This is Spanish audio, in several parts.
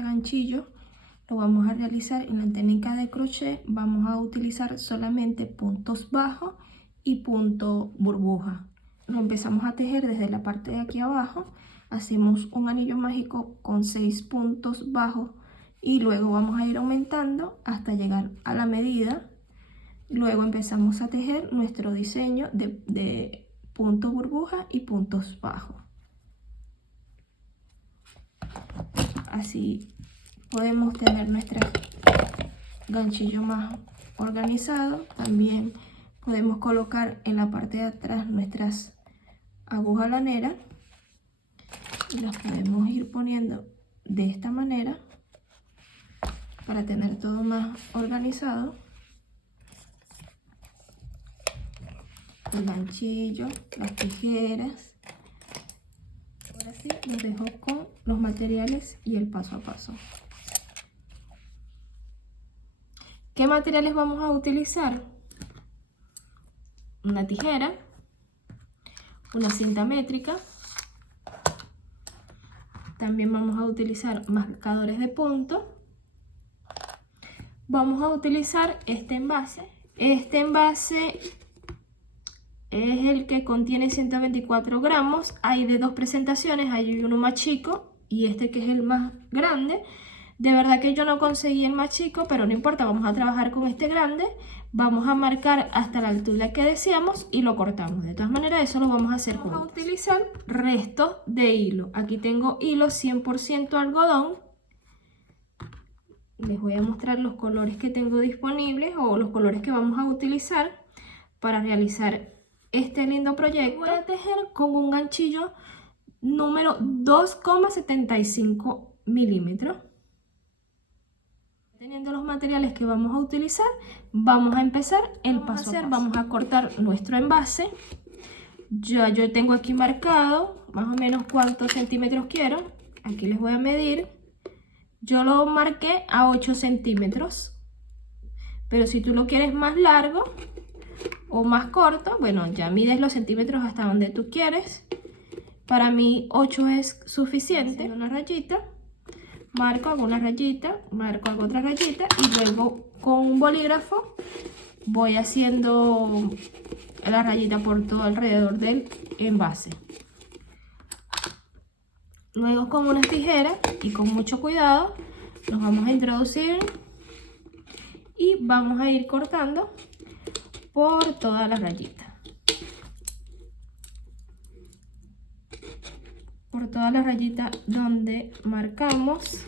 este ganchillo lo vamos a realizar en la técnica de crochet. Vamos a utilizar solamente puntos bajos y punto burbuja. Lo empezamos a tejer desde la parte de aquí abajo. Hacemos un anillo mágico con 6 puntos bajos y luego vamos a ir aumentando hasta llegar a la medida. Luego empezamos a tejer nuestro diseño de puntos burbuja y puntos bajos. Así podemos tener nuestro ganchillo más organizado. También podemos colocar en la parte de atrás nuestras agujas laneras y las podemos ir poniendo de esta manera para tener todo más organizado. El ganchillo, las tijeras. Ahora sí, los dejo con los materiales y el paso a paso. ¿Qué materiales vamos a utilizar? Una tijera, una cinta métrica, también vamos a utilizar marcadores de punto. Vamos a utilizar este envase. Este envase es el que contiene 124 gramos. Hay de dos presentaciones, hay uno más chico y este que es el más grande. De verdad que yo no conseguí el más chico, pero no importa, vamos a trabajar con este grande. Vamos a marcar hasta la altura que deseamos y lo cortamos. De todas maneras, eso lo vamos a hacer juntos. Vamos a utilizar restos de hilo. Aquí tengo hilo 100% algodón. Les voy a mostrar los colores que tengo disponibles o los colores que vamos a utilizar para realizar este lindo proyecto. Voy a tejer con un ganchillo número 2,75 milímetros. Teniendo los materiales que vamos a utilizar, vamos a empezar el paso a paso. Vamos a cortar nuestro envase. Yo tengo aquí marcado más o menos cuántos centímetros quiero. Aquí les voy a medir. Yo lo marqué a 8 centímetros. Pero si tú lo quieres más largo o más corto, bueno, ya mides los centímetros hasta donde tú quieres. Para mí 8 es suficiente. Una rayita. Marco, hago una rayita, marco, hago otra rayita y luego con un bolígrafo voy haciendo la rayita por todo alrededor del envase. Luego con unas tijeras y con mucho cuidado nos vamos a introducir y vamos a ir cortando por todas las rayitas. Por todas las rayitas donde marcamos.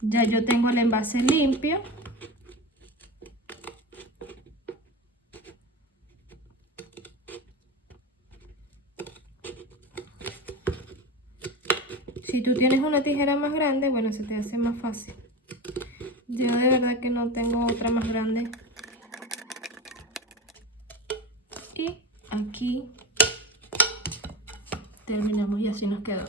Ya yo tengo el envase limpio. Si tú tienes una tijera más grande, bueno, se te hace más fácil. Yo de verdad que no tengo otra más grande. Y aquí terminamos y así nos quedó.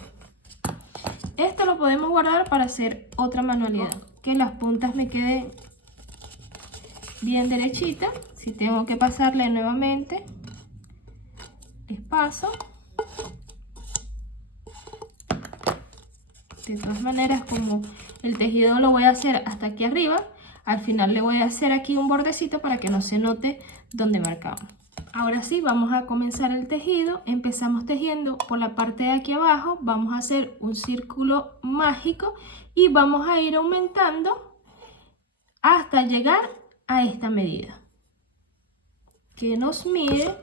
Esto lo podemos guardar para hacer otra manualidad. Que las puntas me queden bien derechitas. Si tengo que pasarle nuevamente, les paso. De todas maneras, como el tejido lo voy a hacer hasta aquí arriba, al final le voy a hacer aquí un bordecito para que no se note donde marcamos. Ahora sí, vamos a comenzar el tejido. Empezamos tejiendo por la parte de aquí abajo. Vamos a hacer un círculo mágico y vamos a ir aumentando hasta llegar a esta medida, que nos mide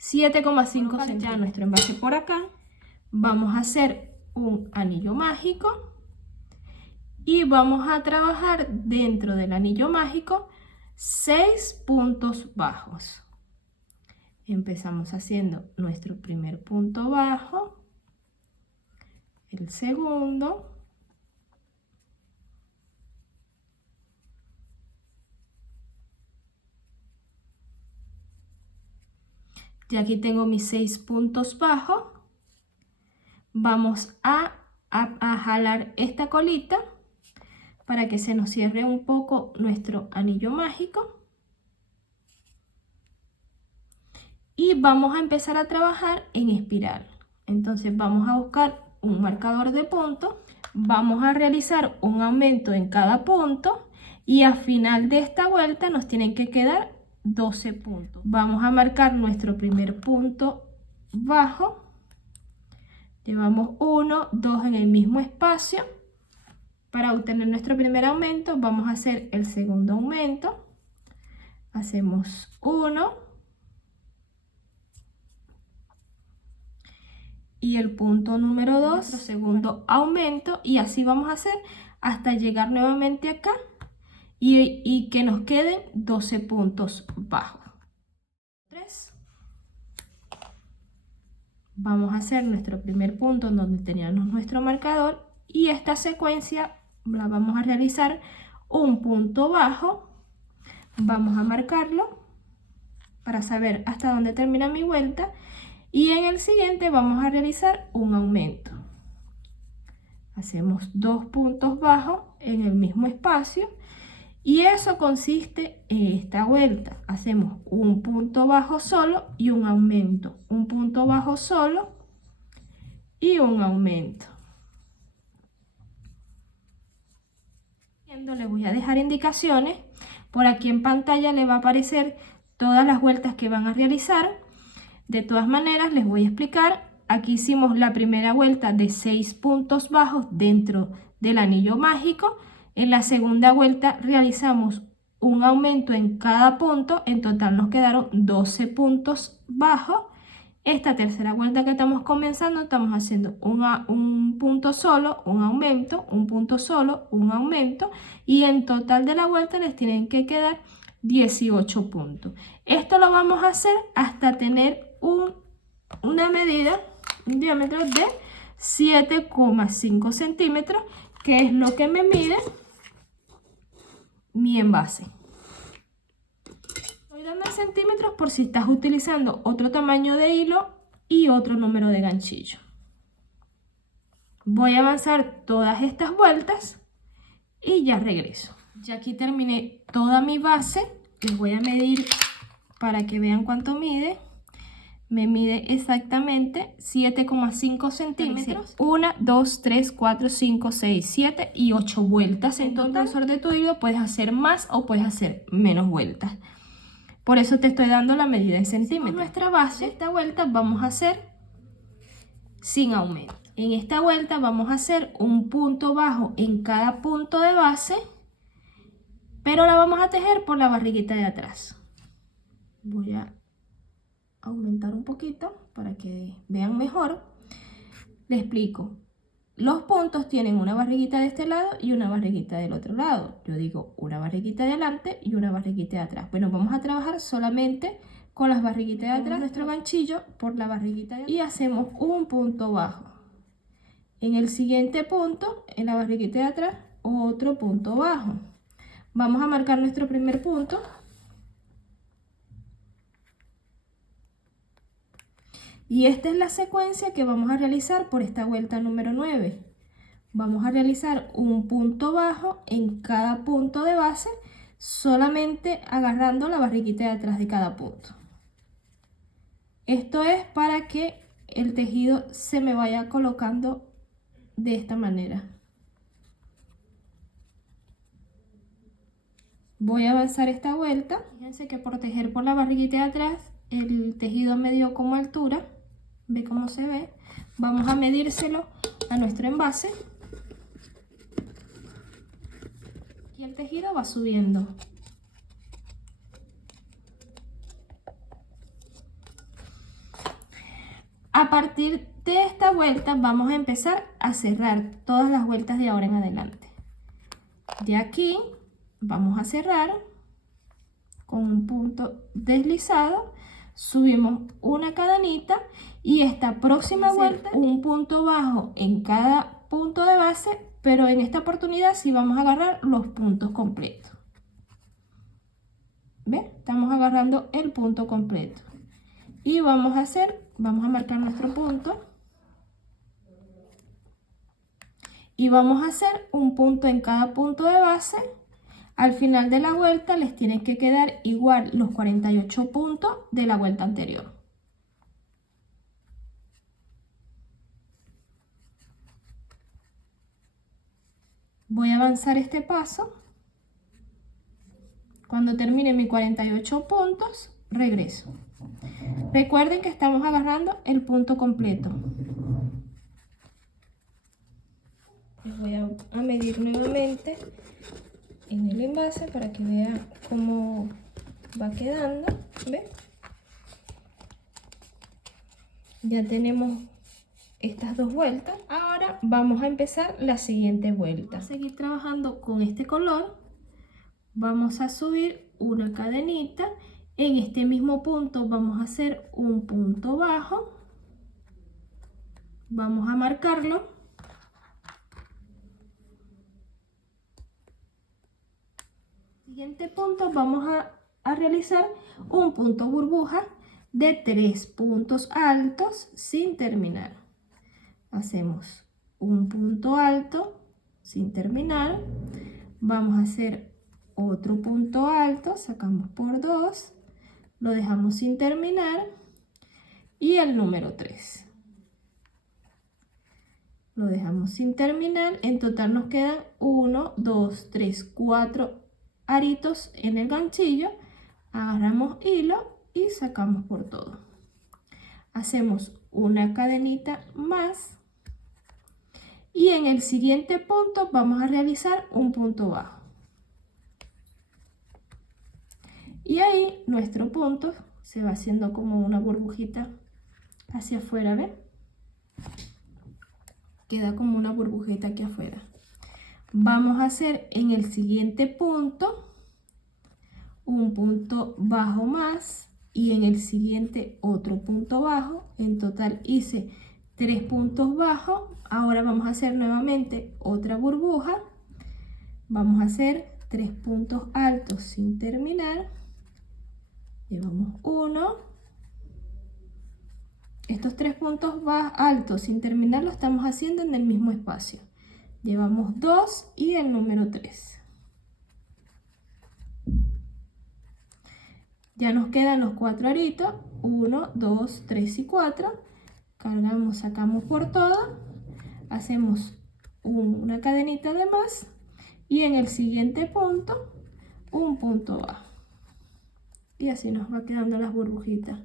7,5 centímetros. Ya nuestro envase por acá. Vamos a hacer un anillo mágico. Y vamos a trabajar dentro del anillo mágico 6 puntos bajos. Empezamos haciendo nuestro primer punto bajo, el segundo, y aquí tengo mis 6 puntos bajos. Vamos a jalar esta colita para que se nos cierre un poco nuestro anillo mágico. y vamos a empezar a trabajar en espiral. Entonces vamos a buscar un marcador de punto, vamos a realizar un aumento en cada punto y al final de esta vuelta nos tienen que quedar 12 puntos. Vamos a marcar nuestro primer punto bajo, llevamos 1, 2 en el mismo espacio. Para obtener nuestro primer aumento vamos a hacer el segundo aumento, hacemos 1 y el punto número 2, nuestro segundo aumento, y así vamos a hacer hasta llegar nuevamente acá y que nos queden 12 puntos bajos. 3. Vamos a hacer nuestro primer punto donde teníamos nuestro marcador y esta secuencia la vamos a realizar un punto bajo, vamos a marcarlo para saber hasta dónde termina mi vuelta y en el siguiente vamos a realizar un aumento. Hacemos 2 puntos bajos en el mismo espacio y eso consiste en esta vuelta. Hacemos un punto bajo solo y un aumento, un punto bajo solo y un aumento. Les voy a dejar indicaciones. Por aquí en pantalla les va a aparecer todas las vueltas que van a realizar. De todas maneras les voy a explicar. Aquí hicimos la primera vuelta de 6 puntos bajos dentro del anillo mágico. En la segunda vuelta realizamos un aumento en cada punto. En total nos quedaron 12 puntos bajos. Esta tercera vuelta que estamos comenzando, estamos haciendo un punto solo, un aumento, un punto solo, un aumento, y en total de la vuelta les tienen que quedar 18 puntos. Esto lo vamos a hacer hasta tener una medida, un diámetro de 7,5 centímetros, que es lo que me mide mi envase. En centímetros por si estás utilizando otro tamaño de hilo y otro número de ganchillo. Voy a avanzar todas estas vueltas y ya regreso. Ya aquí terminé toda mi base. Les voy a medir para que vean cuánto mide. Me mide exactamente 7,5 centímetros. 1, 2, 3, 4, 5, 6, 7 y 8 vueltas. En total, grosor de tu hilo puedes hacer más o puedes hacer menos vueltas. Por eso te estoy dando la medida en centímetros. Nuestra base, esta vuelta vamos a hacer sin aumento. En esta vuelta vamos a hacer un punto bajo en cada punto de base, pero la vamos a tejer por la barriguita de atrás. Voy a aumentar un poquito para que vean mejor. Les explico. Los puntos tienen una barriguita de este lado y una barriguita del otro lado. Yo digo una barriguita de adelante y una barriguita de atrás. Bueno, vamos a trabajar solamente con las barriguitas de atrás, nuestro ganchillo por la barriguita de atrás y hacemos un punto bajo. En el siguiente punto, en la barriguita de atrás, otro punto bajo. Vamos a marcar nuestro primer punto. Y esta es la secuencia que vamos a realizar por esta vuelta número 9. Vamos a realizar un punto bajo en cada punto de base, solamente agarrando la barriguita de atrás de cada punto. Esto es para que el tejido se me vaya colocando de esta manera. Voy a avanzar esta vuelta. Fíjense que por tejer por la barriguita de atrás, el tejido me dio como altura. Ve cómo se ve. Vamos a medírselo a nuestro envase. Y el tejido va subiendo. A partir de esta vuelta vamos a empezar a cerrar todas las vueltas de ahora en adelante. De aquí vamos a cerrar con un punto deslizado. Subimos una cadenita y esta próxima vuelta un punto bajo en cada punto de base, pero en esta oportunidad sí vamos a agarrar los puntos completos. ¿Ven? Estamos agarrando el punto completo y vamos a marcar nuestro punto y vamos a hacer un punto en cada punto de base. Al final de la vuelta les tienen que quedar igual los 48 puntos de la vuelta anterior. Voy a avanzar este paso. Cuando termine mis 48 puntos, regreso. Recuerden que estamos agarrando el punto completo. Les voy a medir nuevamente en el envase para que vean cómo va quedando. ¿Ven? Ya tenemos estas dos vueltas. Ahora vamos a empezar la siguiente vuelta. Vamos a seguir trabajando con este color. Vamos a subir una cadenita. En este mismo punto vamos a hacer un punto bajo. Vamos a marcarlo. Siguiente punto vamos a realizar un punto burbuja de 3 puntos altos sin terminar. Hacemos un punto alto sin terminar. Vamos a hacer otro punto alto, sacamos por 2, lo dejamos sin terminar y el número 3 lo dejamos sin terminar. En total nos quedan 1, 2, 3, 4 aritos en el ganchillo. Agarramos hilo y sacamos por todo. Hacemos una cadenita más y en el siguiente punto vamos a realizar un punto bajo. Y ahí nuestro punto se va haciendo como una burbujita hacia afuera, ¿ven? Queda como una burbujita aquí afuera. Vamos a hacer en el siguiente punto un punto bajo más y en el siguiente otro punto bajo. En total hice 3 puntos bajos. Ahora vamos a hacer nuevamente otra burbuja. Vamos a hacer 3 puntos altos sin terminar. Llevamos 1. Estos 3 puntos altos sin terminar lo estamos haciendo en el mismo espacio. Llevamos 2 y el número 3. Ya nos quedan los 4 aritos. 1, 2, 3 y 4. Cargamos, sacamos por todo. Hacemos una cadenita de más. Y en el siguiente punto, un punto bajo. Y así nos va quedando las burbujitas.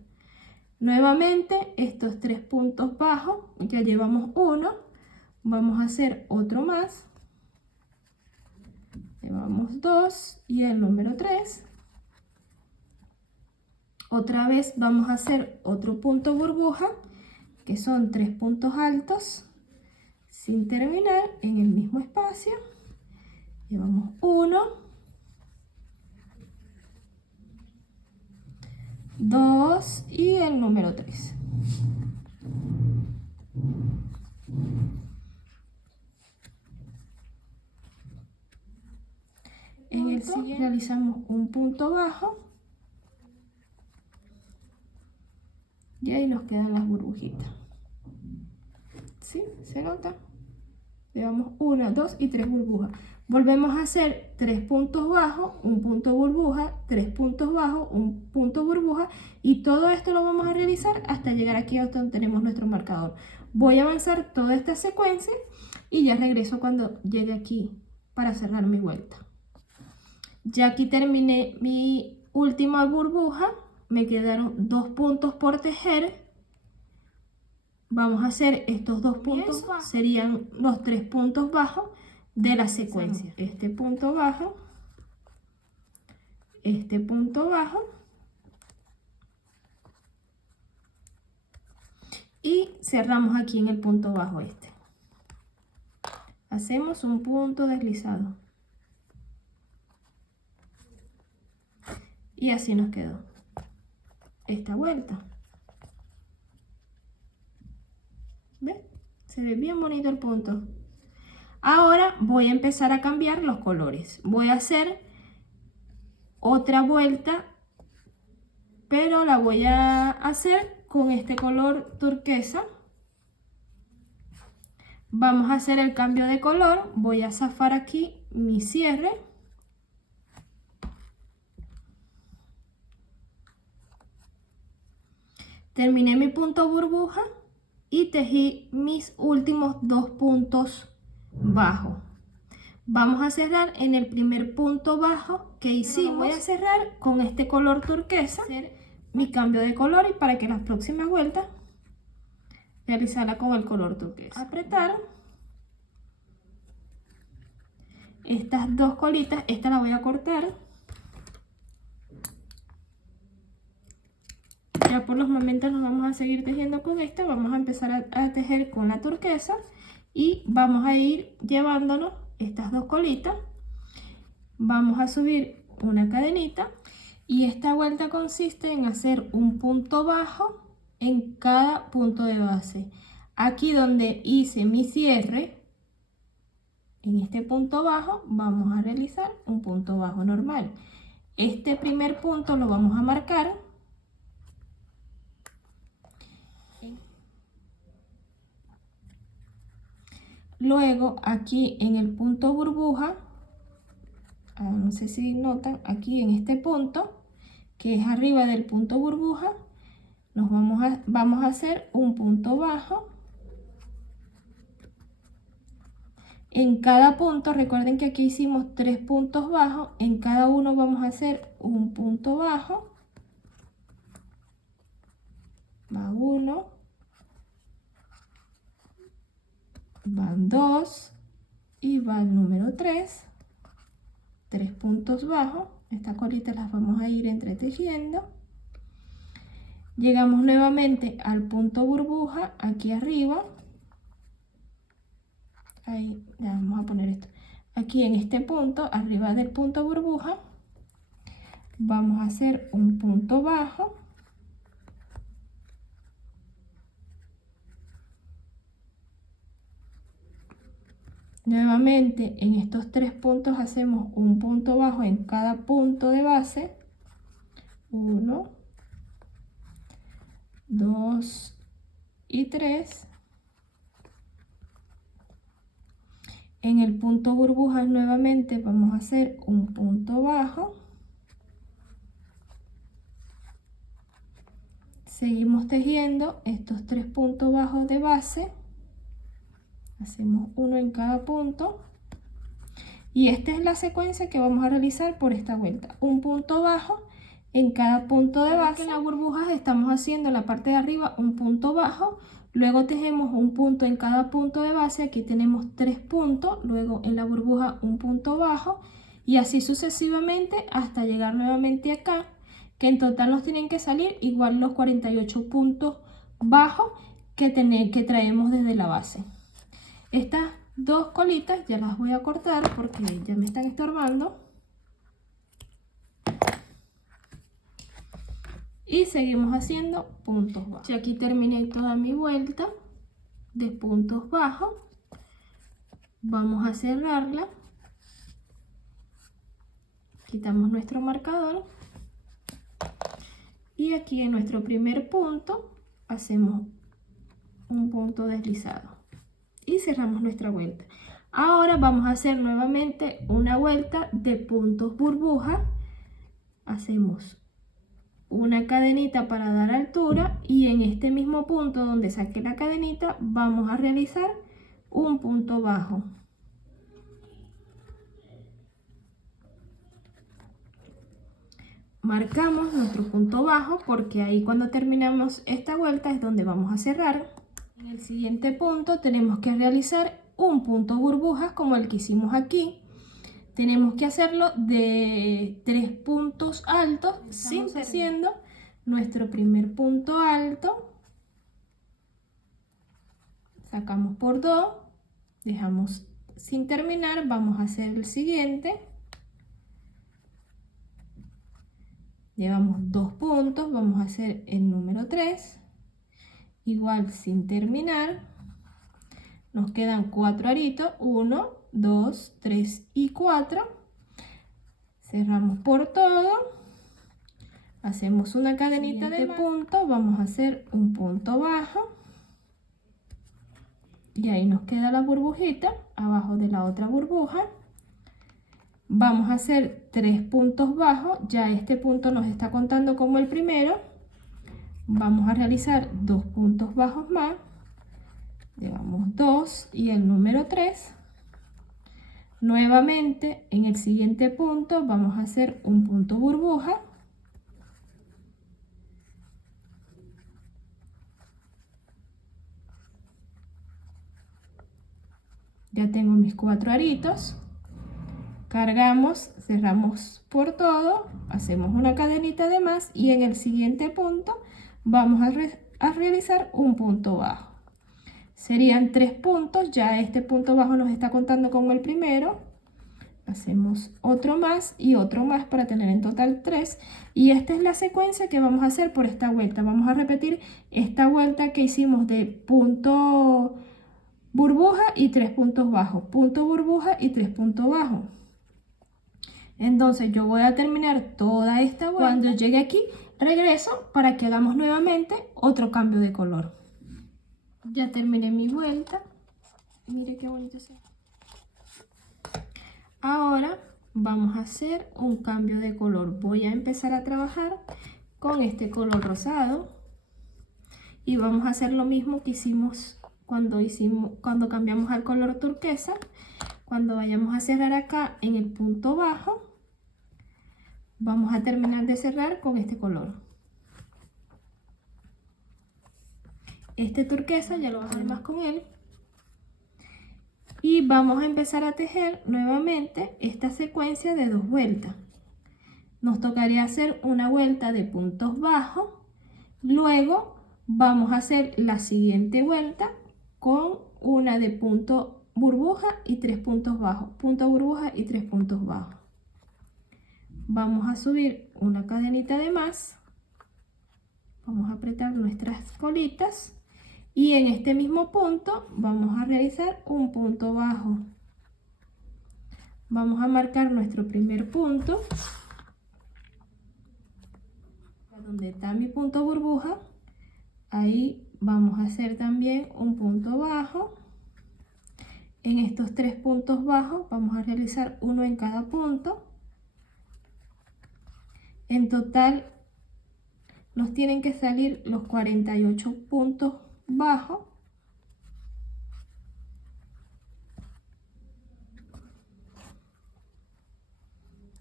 Nuevamente estos 3 puntos bajos, ya llevamos 1, vamos a hacer otro más, llevamos 2 y el número 3, otra vez vamos a hacer otro punto burbuja, que son 3 puntos altos, sin terminar en el mismo espacio, llevamos 1, 2 y el número 3. En el siguiente realizamos un punto bajo y ahí nos quedan las burbujitas. ¿Sí? ¿Se nota? Llevamos 1, 2 y 3 burbujas. Volvemos a hacer 3 puntos bajos, un punto burbuja, 3 puntos bajos, un punto burbuja y todo esto lo vamos a realizar hasta llegar aquí a donde tenemos nuestro marcador. Voy a avanzar toda esta secuencia y ya regreso cuando llegue aquí para cerrar mi vuelta. Ya aquí terminé mi última burbuja, me quedaron 2 puntos por tejer. Vamos a hacer estos 2 puntos, serían los 3 puntos bajos de la secuencia. Este punto bajo, este punto bajo y cerramos aquí en el punto bajo este. Hacemos un punto deslizado y así nos quedó esta vuelta. ¿Ven? Se ve bien bonito el punto. Ahora voy a empezar a cambiar los colores. Voy a hacer otra vuelta, pero la voy a hacer con este color turquesa. Vamos a hacer el cambio de color. Voy a zafar aquí mi cierre. Terminé mi punto burbuja y tejí mis últimos 2 puntos bajos. Vamos a cerrar en el primer punto bajo que hicimos. Voy a cerrar con este color turquesa, hacer mi cambio de color, y para que las próximas vueltas realizarla con el color turquesa. Apretar estas dos colitas, esta la voy a cortar. Ya por los momentos nos vamos a seguir tejiendo con esta. Vamos a empezar a tejer con la turquesa y vamos a ir llevándonos estas dos colitas. Vamos a subir una cadenita y esta vuelta consiste en hacer un punto bajo en cada punto de base. Aquí donde hice mi cierre, en este punto bajo vamos a realizar un punto bajo normal. Este primer punto lo vamos a marcar. Luego aquí en el punto burbuja, no sé si notan, aquí en este punto que es arriba del punto burbuja, vamos a hacer un punto bajo en cada punto. Recuerden que aquí hicimos 3 puntos bajos, en cada uno vamos a hacer un punto bajo. Va 1, van 2 y va el número 3. 3 puntos bajos. Estas colitas las vamos a ir entretejiendo. Llegamos nuevamente al punto burbuja aquí arriba. Ahí, ya vamos a poner esto. Aquí en este punto, arriba del punto burbuja, vamos a hacer un punto bajo. Nuevamente en estos 3 puntos hacemos un punto bajo en cada punto de base. 1, 2 y 3. En el punto burbujas nuevamente vamos a hacer un punto bajo. Seguimos tejiendo estos 3 puntos bajos de base. Hacemos uno en cada punto. Y esta es la secuencia que vamos a realizar por esta vuelta. Un punto bajo en cada punto de base. En las burbujas estamos haciendo en la parte de arriba un punto bajo. Luego tejemos un punto en cada punto de base. Aquí tenemos 3 puntos. Luego en la burbuja un punto bajo. Y así sucesivamente hasta llegar nuevamente acá. Que en total nos tienen que salir igual los 48 puntos bajos que traemos desde la base. Estas dos colitas ya las voy a cortar porque ya me están estorbando. Y seguimos haciendo puntos bajos. Ya aquí terminé toda mi vuelta de puntos bajos. Vamos a cerrarla. Quitamos nuestro marcador. Y aquí en nuestro primer punto hacemos un punto deslizado. Y cerramos nuestra vuelta. Ahora vamos a hacer nuevamente una vuelta de puntos burbuja. Hacemos una cadenita para dar altura y en este mismo punto donde saqué la cadenita vamos a realizar un punto bajo. Marcamos nuestro punto bajo porque ahí cuando terminamos esta vuelta es donde vamos a cerrar. En el siguiente punto tenemos que realizar un punto burbujas como el que hicimos aquí. Tenemos que hacerlo de 3 puntos altos. Estamos haciendo nuestro primer punto alto. Sacamos por 2, dejamos sin terminar, vamos a hacer el siguiente. Llevamos 2 puntos, vamos a hacer el número 3. Igual sin terminar. Nos quedan 4 aritos, 1, 2, 3 y 4. Cerramos por todo. Hacemos una cadenita de punto, vamos a hacer un punto bajo. Y ahí nos queda la burbujita abajo de la otra burbuja. Vamos a hacer 3 puntos bajos, ya este punto nos está contando como el primero. Vamos a realizar 2 puntos bajos más. Llevamos 2 y el número 3. Nuevamente en el siguiente punto vamos a hacer un punto burbuja. Ya tengo mis 4 aritos. Cargamos, cerramos por todo, hacemos una cadenita de más y en el siguiente punto vamos a realizar un punto bajo. Serían 3 puntos, ya este punto bajo nos está contando como el primero. Hacemos otro más y otro más para tener en total 3. Y esta es la secuencia que vamos a hacer por esta vuelta. Vamos a repetir esta vuelta que hicimos de punto burbuja y 3 puntos bajos. Punto burbuja y 3 puntos bajos. Entonces yo voy a terminar toda esta vuelta. Cuando llegue aquí, regreso para que hagamos nuevamente otro cambio de color. Ya terminé mi vuelta. Mire qué bonito se ve. Ahora vamos a hacer un cambio de color. Voy a empezar a trabajar con este color rosado. Y vamos a hacer lo mismo que hicimos cuando cambiamos al color turquesa. Cuando vayamos a cerrar acá en el punto bajo, vamos a terminar de cerrar con este color. Este turquesa ya lo vamos a hacer más con él. Y vamos a empezar a tejer nuevamente esta secuencia de 2 vueltas. Nos tocaría hacer una vuelta de puntos bajos. Luego vamos a hacer la siguiente vuelta con una de punto burbuja y 3 puntos bajos. Punto burbuja y 3 puntos bajos. Vamos a subir una cadenita de más. Vamos a apretar nuestras colitas. Y en este mismo punto vamos a realizar un punto bajo. Vamos a marcar nuestro primer punto. Donde está mi punto burbuja, ahí vamos a hacer también un punto bajo. En estos 3 puntos bajos vamos a realizar uno en cada punto. En total nos tienen que salir los 48 puntos bajos.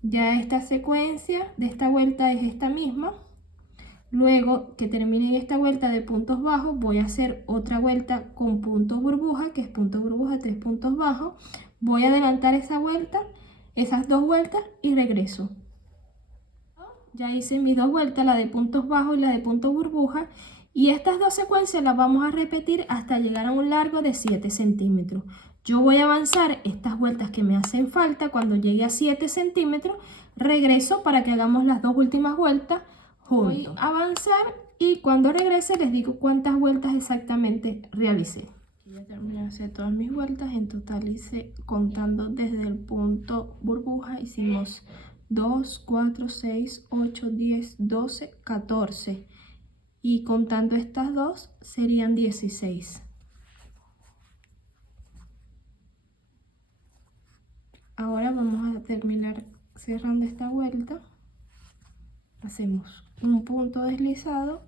Ya esta secuencia de esta vuelta es esta misma. Luego que termine esta vuelta de puntos bajos, voy a hacer otra vuelta con punto burbuja, que es punto burbuja, 3 puntos bajos. Voy a adelantar esa vuelta, esas 2 vueltas y regreso. Ya hice mis 2 vueltas, la de puntos bajos y la de punto burbuja. Y estas 2 secuencias las vamos a repetir hasta llegar a un largo de 7 centímetros. Yo voy a avanzar estas vueltas que me hacen falta. Cuando llegue a 7 centímetros, regreso para que hagamos las 2 últimas vueltas juntos. Voy a avanzar y cuando regrese les digo cuántas vueltas exactamente realicé. Ya terminé de hacer todas mis vueltas. En total hice, contando desde el punto burbuja, hicimos 2, 4, 6, 8, 10, 12, 14. Y contando estas 2 serían 16. Ahora vamos a terminar cerrando esta vuelta. Hacemos un punto deslizado,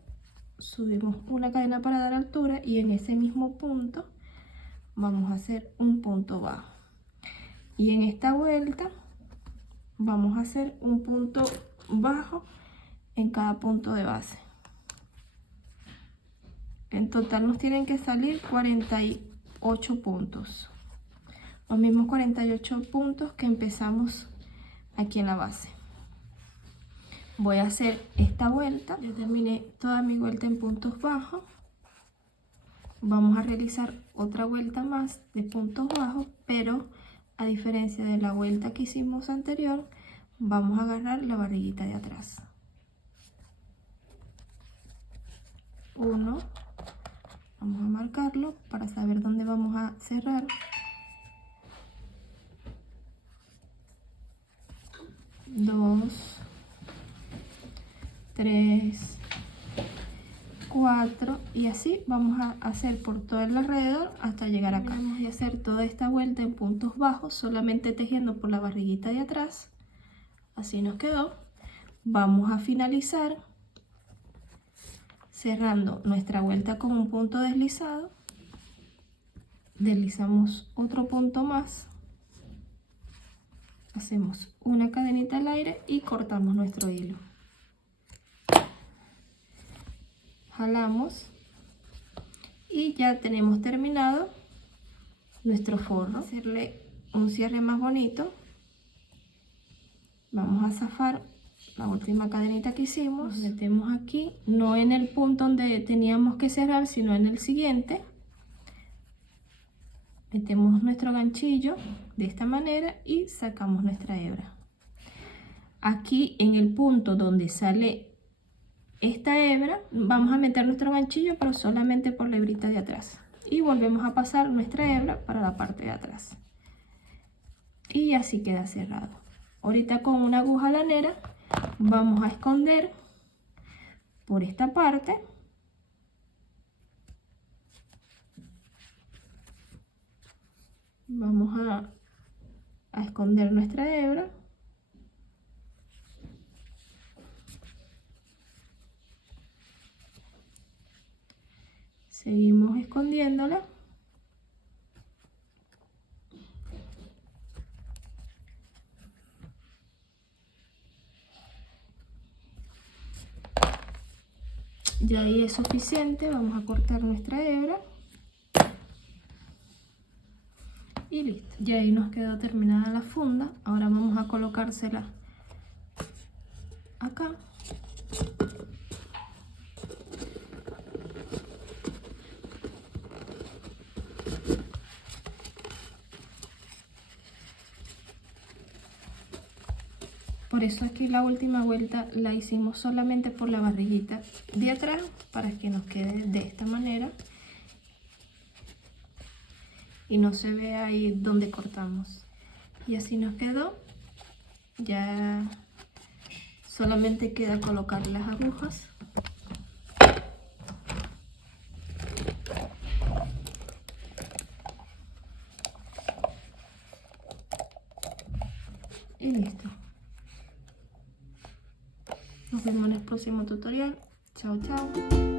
subimos una cadena para dar altura y en ese mismo punto vamos a hacer un punto bajo. Y en esta vuelta vamos a hacer un punto bajo en cada punto de base. En total nos tienen que salir 48 puntos. Los mismos 48 puntos que empezamos aquí en la base. Voy a hacer esta vuelta. Ya terminé toda mi vuelta en puntos bajos. Vamos a realizar otra vuelta más de puntos bajos, pero a diferencia de la vuelta que hicimos anterior, vamos a agarrar la barriguita de atrás. 1. Vamos a marcarlo para saber dónde vamos a cerrar. 2, 3, 4 y así vamos a hacer por todo el alrededor hasta llegar acá. Vamos a hacer toda esta vuelta en puntos bajos, solamente tejiendo por la barriguita de atrás. Así nos quedó. Vamos a finalizar cerrando nuestra vuelta con un punto deslizado. Deslizamos otro punto más hacemos una cadenita al aire y cortamos nuestro hilo. Jalamos y ya tenemos terminado nuestro forro. Hacerle un cierre más bonito. Vamos a zafar la última cadenita que hicimos. Nos metemos aquí, no en el punto donde teníamos que cerrar, sino en el siguiente. Metemos nuestro ganchillo de esta manera y sacamos nuestra hebra. Aquí en el punto donde sale esta hebra vamos a meter nuestro ganchillo, pero solamente por la hebrita de atrás, y volvemos a pasar nuestra hebra para la parte de atrás y así queda cerrado. Ahorita con una aguja lanera vamos a esconder por esta parte. Vamos a esconder nuestra hebra. Seguimos escondiéndola. Ya ahí es suficiente, vamos a cortar nuestra hebra. Y listo, ya ahí nos quedó terminada la funda. Ahora vamos a colocársela acá. Por eso aquí la última vuelta la hicimos solamente por la barriguita de atrás, para que nos quede de esta manera y no se vea ahí donde cortamos. Y así nos quedó. Ya solamente queda colocar las agujas. Y listo. Nos vemos en el próximo tutorial. Chao, chao.